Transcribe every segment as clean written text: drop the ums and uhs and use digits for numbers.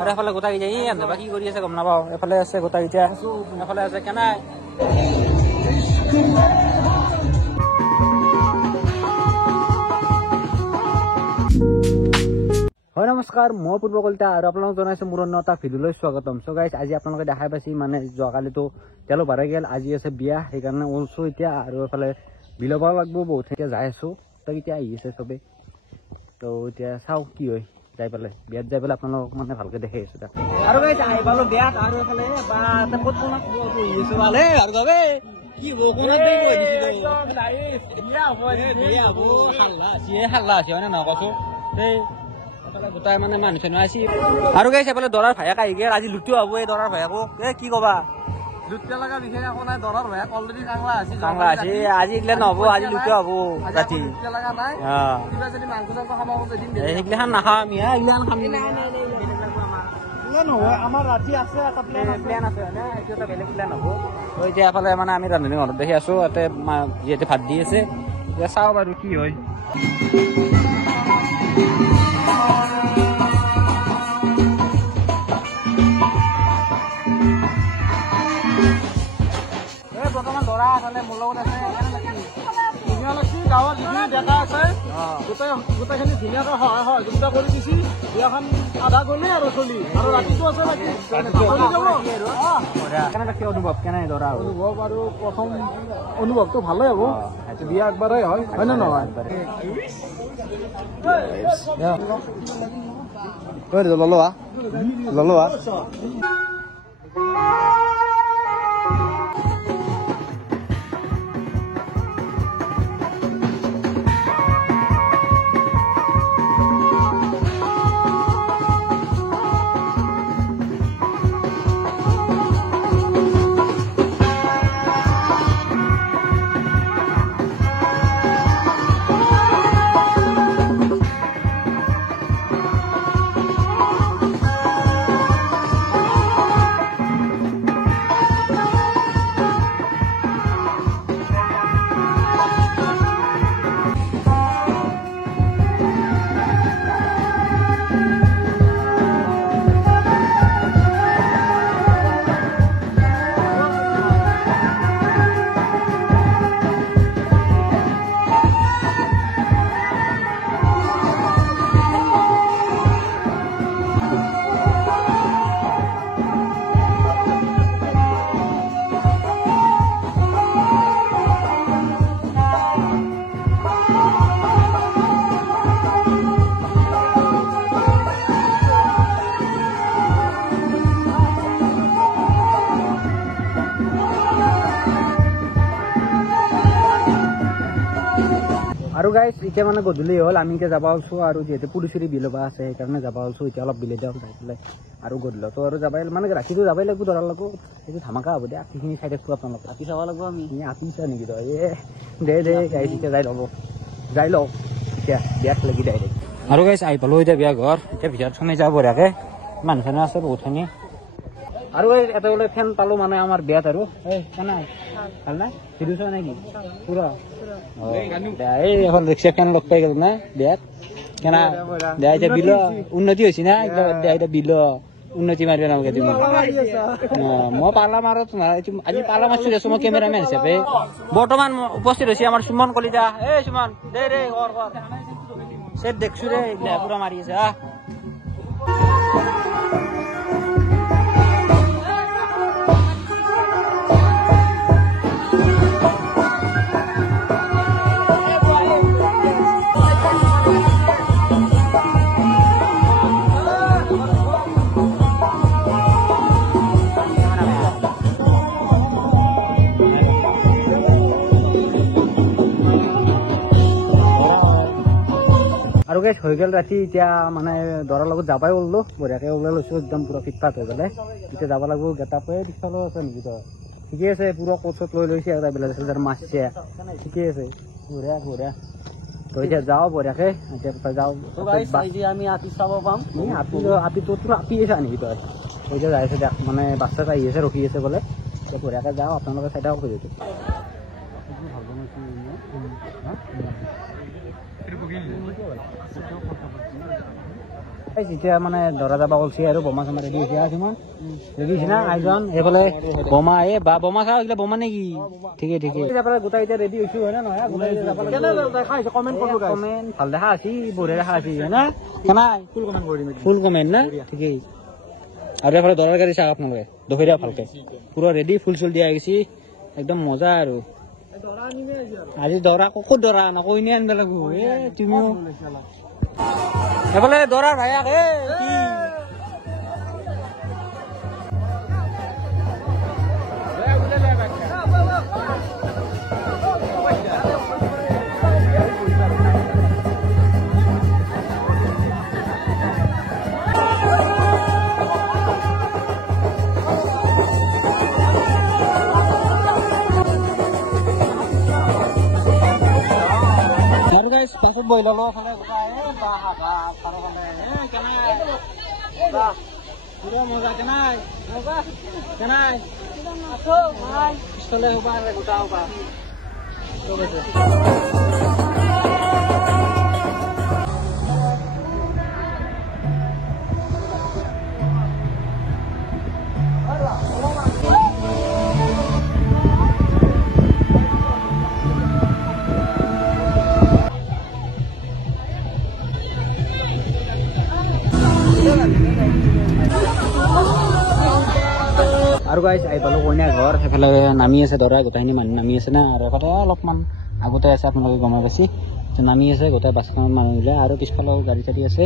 আৰু এফালে গোটাকেইটা ই আন্ধা কি কৰি আছে গম নাপাওঁ। এফালে আছে গোটাকেইটা, এফালে আছে কেনাই। হয় নমস্কাৰ, মই পূৰ্ব কলিতা আৰু আপোনালোক জনাইছোঁ মোৰ অন্য এটা ভিডিঅ'লৈ স্বাগতম। চ' গাইছ, আজি আপোনালোকে দেখাই পাইছে মানে যোৱাকালিতো তেলো বাঢ়ি গ'ল, আজি আছে বিয়া, সেইকাৰণে ওলছোঁ এতিয়া। আৰু এফালে বিলব লাগিব বহুত, এতিয়া যাই আছোঁ। তই এতিয়া আহি আছে চবেই, তো এতিয়া চাওঁ কি হয়। যাই পেলাই বিয়াত যাই পেলাই আপোনালোকক মানে ভালকৈ দেখাই আছোঁ তাক। আৰু গাইছ আহি পালোঁ বিয়াত, আৰু এফালে বা ক'ত কোন আহিছোঁ ভালে আৰু যাবে কি বৰষুণত হাল্লা আছে মানে নকৈছোঁ এই গোটাই মানে মানুহ চানুহ আছে। আৰু গাইছ এফালে দৰাৰ ভায়েক আহি গ'ল, আজি লুটিও হ'ব এই দৰাৰ ভায়েকো। কি ক'বা, লুটিয়া লগা বিশেষ একো নাই, দৰাৰ ভায়েক অলৰেডি কাংলা আছে। আজি এইগিলা নহ'ব, আজি লুটিয়া হ'ব ৰাতি। সেইগিলাখান নাখাওঁ আমি, এইগিলাখান খাম নহয়। আমাৰ ৰাতি আছে এটা প্লেন আছে হয়নে, এইটো এটা বেলেগ প্লেন হ'ব। তো এতিয়া এফালে মানে আমি ৰান্ধনি ঘৰত দেখি আছোঁ, ইয়াতে যিহেতু ভাত দি আছে, এতিয়া চাওঁ বাৰু কি হয়। বৰ্তমান ল'ৰা আচলতে মোৰ লগত আছে, ধুনীয়া লাগছি। গাঁৱৰ যিখিনি ডেকা আছে গোটেইখিনি ধুনীয়াকৈ সহায় সহযোগিতা কৰি দিছি। বিয়াখন আধা গ'লেই আৰু চলি, আৰু ৰাতিটো আছে বাকী। কেনে লাগছে অনুভৱ, কেনে দৰা অনুভৱ? আৰু প্ৰথম অনুভৱটো ভালেই হ'ব, বিয়া একবাৰেই হয় নে নহয়? ললোৱা আৰু গাইছ এতিয়া মানে গধূলি হ'ল, আমি এতিয়া যাব ওলছোঁ। আৰু যিহেতু পুৰুচুৰী বিলবা আছে সেইকাৰণে যাব ওলছোঁ। এতিয়া অলপ বিলে যাওঁ, যাই পেলাই আৰু গধূলিতো আৰু যাবাই মানে ৰাতিটো যাবই লাগিব দৰাৰ লগত। সেইটো ধামাকা হ'ব দে, আপিখিনি চাই থাকোঁ আপোনালোক। আপি চাব লাগিব আমি, আপি চা নেকি তই? দে গাইছ এতিয়া যাই লওঁ এতিয়া বিয়াত লাগি ডাইৰেক্ট। আৰু গাইছ আহি পালোঁ এতিয়া বিয়া ঘৰ, এতিয়া ভিতৰত সোমাই যাব বঢ়িয়াকৈ, মানুহ চানুহ আছে বহুতখিনি। আৰু এই এটা বোলে ফেন পালোঁ মানে আমাৰ বিয়াত। আৰু এই কেনে ভাল নাই ভিডিঅ' চোৱা নেকি পুৰা? এই এখন ৰিক্সা ফেন লগ পাই গ'ল না বিয়াত। কেনা দে এতিয়া বিল উন্নতি হৈছে না, এতিয়া বিল উন্নতি মাৰিব নালাগে তুমি। মই পালা মাৰো তোমাৰ, আজি পালা মাৰিছোঁ দেচোন মই কেমেৰামেন হিচাপে। বৰ্তমান উপস্থিত হৈছে আমাৰ সুমন কলিতা। এই সুমন দে চেট দেখছোঁ দে, এইবিলাক পুৰা মাৰি আছে। আৰু গাইছ হৈ গ'ল ৰাতি, এতিয়া মানে দৰাৰ লগত যাবাই ওলালোঁ, বঢ়িয়াকৈ ওলাই লৈছোঁ একদম পুৰা ফিটফাট হৈ পেলাই। এতিয়া যাব লাগিব গেটাপে পিছফালেও আছে নেকি তই? ঠিকে আছে, পুৰা কোট চট লৈ লৈছে আৰু এইবিলাক মাছছে ঠিকে আছে, বঢ়িয়া। তো এতিয়া যাওঁ বঢ়িয়াকৈ, এতিয়া যাওঁ আমি আপি চাব পাম। আপি তোৰ আপি আছে নেকি তই? এতিয়া যাই আছে দেখ, মানে বাচ্ছা আহি আছে ৰখি আছে বোলে। এতিয়া বঢ়িয়াকৈ যাওঁ, আপোনালোকে চাই থাকক। এতিয়া মানে দৰা যাবা ওলছি আৰু বোমা চমা ৰেডি হৈছে ৰেডি হৈছে না আইজন এইফালে বোমা বা বোমা চাওঁ এইগিলা বোমা নেকি ঠিকে ঠিকে গোটাই এতিয়া ৰেডি হৈছো হয় না নহয় কমেণ্ট ভাল দেখা আছি বঢ়িয়া দেখা আছি হয় না কেনাই ফুল কমেণ্ট না ঠিকেই আৰু এইফালে দৰাৰ গাড়ী চাওক আপোনালোকে দহিৰা ভালকে পুৰা ৰেডি ফুল চুল দিয়া গৈছে একদম মজা আৰু আজি দৰা ক'ত দৰা নকৈ নে আনিব লাগিব তুমিও এইফালে দৰা ভায়াক কি পাছত বহি ললো ফালে গোটাই মজা কেনাই কেনাই পিছলে হবা গোটা হবা আৰু গাইজ আহি পালোঁ কইনা ঘৰ সেইফালে নামি আছে দৰা গোটেইখিনি মানুহ নামি আছে না আৰু এফালে অলপমান আগতে আছে আপোনালোকে গম পাইছে নামি আছে গোটেই বাছখনত মানুহ ওলাই আৰু পিছফালেও গাড়ী চাড়ী আছে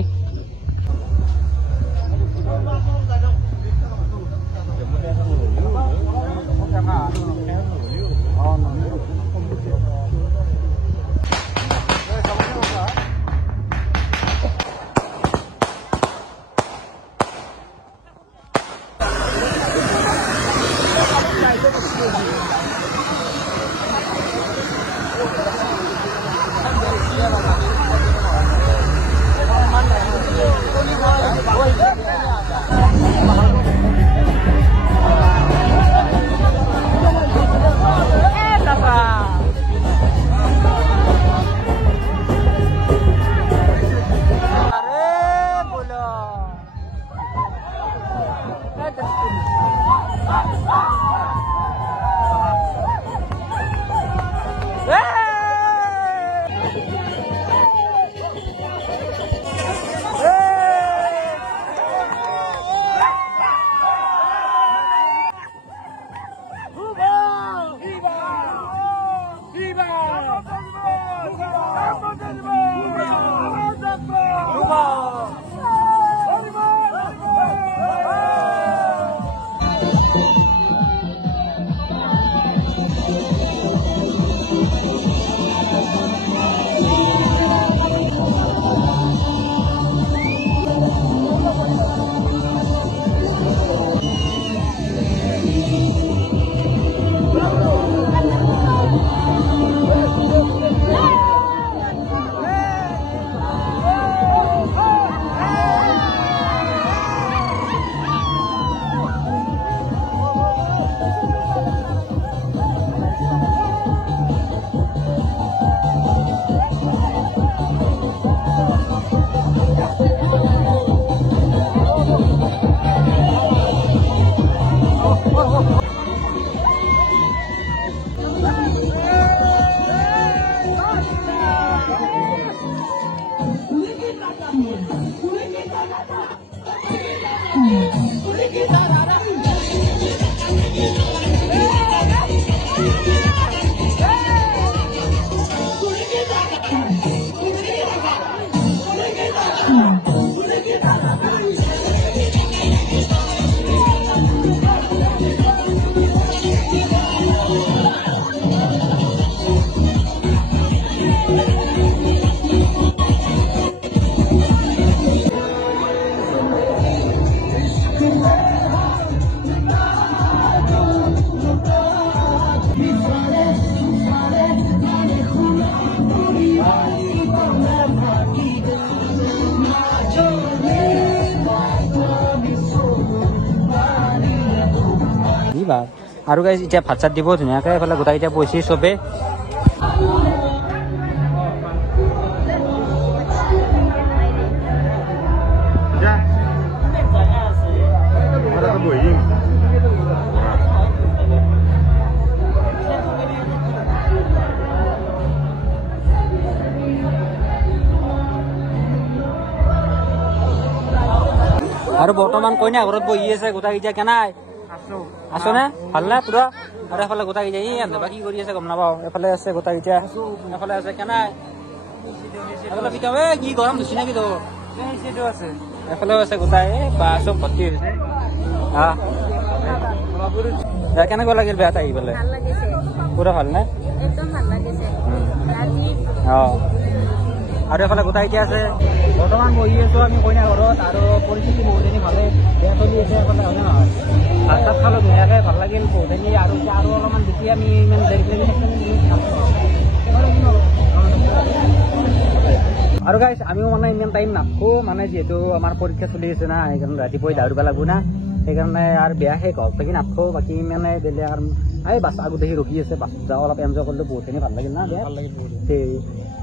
আৰু গাইজ এতিয়া ভাত চাত দিব ধুনীয়াকৈ এইফালে গোটেইকেইটা বহিছে চবে আৰু বৰ্তমান কইনা ঘৰত বহি আছে গোটাকেইটা কেনাই আছো নে ভাল নে পুৰা আৰু এফালে গোটাকেইটা ই আন্ধবা কি কৰি আছে গম নাপাওঁ এফালে আছে গোটাকেইটা এফালে আছে কেনাই এফালে পিতাব কি গৰম দিছি নেকি তো আছে এফালেও আছে গোটাই বা চব ভৰ্তি হৈছে কেনেকুৱা লাগিল বেয়া আহি পেলাই পুৰা ভাল নে আৰু এফালে গোটাকেইটা আছে বৰ্তমান বহি আছো আমি কইনা ঘৰত আৰু পৰিস্থিতি বহুতখিনি ভালে বেয়া চলি আছে এফালে হয়নে নহয় ভাত চাত খালোঁ ধুনীয়াকৈ ভাল লাগিল বহুতখিনি আৰু আৰু অলপমান বেছি আমি ইমান দেৰি আৰু গাইছ আমিও মানে ইমান টাইম নাথাকোঁ মানে যিহেতু আমাৰ পৰীক্ষা চলি আছে না সেইকাৰণে ৰাতিপুৱাই দৌৰিব লাগিব না সেইকাৰণে আৰু বেয়া শেষ হওক বাকী নাথাকোঁ বাকী মানে বেলেগ আৰু এই বাছ আগত দেখি ৰখি আছে বাছত যাওঁ অলপ এনজয় কৰিলোঁ বহুতখিনি ভাল লাগিল না বেয়া ভাল লাগিল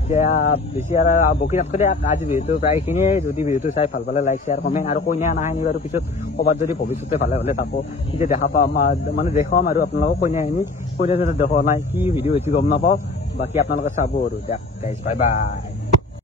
এতিয়া বেছি আৰু বকি নাথাকোঁ দে আজি বিহুটো প্ৰায়খিনিয়ে যদি বিহুটো চাই ভাল পালে লাইক শ্বেয়াৰ কমেণ্ট আৰু কইনা নাহিনি বাৰু পিছত ক'ৰবাত যদি ভৱিষ্যতে ভালে ভালে থাকোঁ তেতিয়া দেখা পাম মানে দেখুৱাম আৰু আপোনালোকক কইনাখিনি কইনা যদি দেখুওৱা নাই কি ভিডিঅ' হৈছে গম নাপাওঁ বাকী আপোনালোকে চাব আৰু দিয়ক গাইজ বাই বাই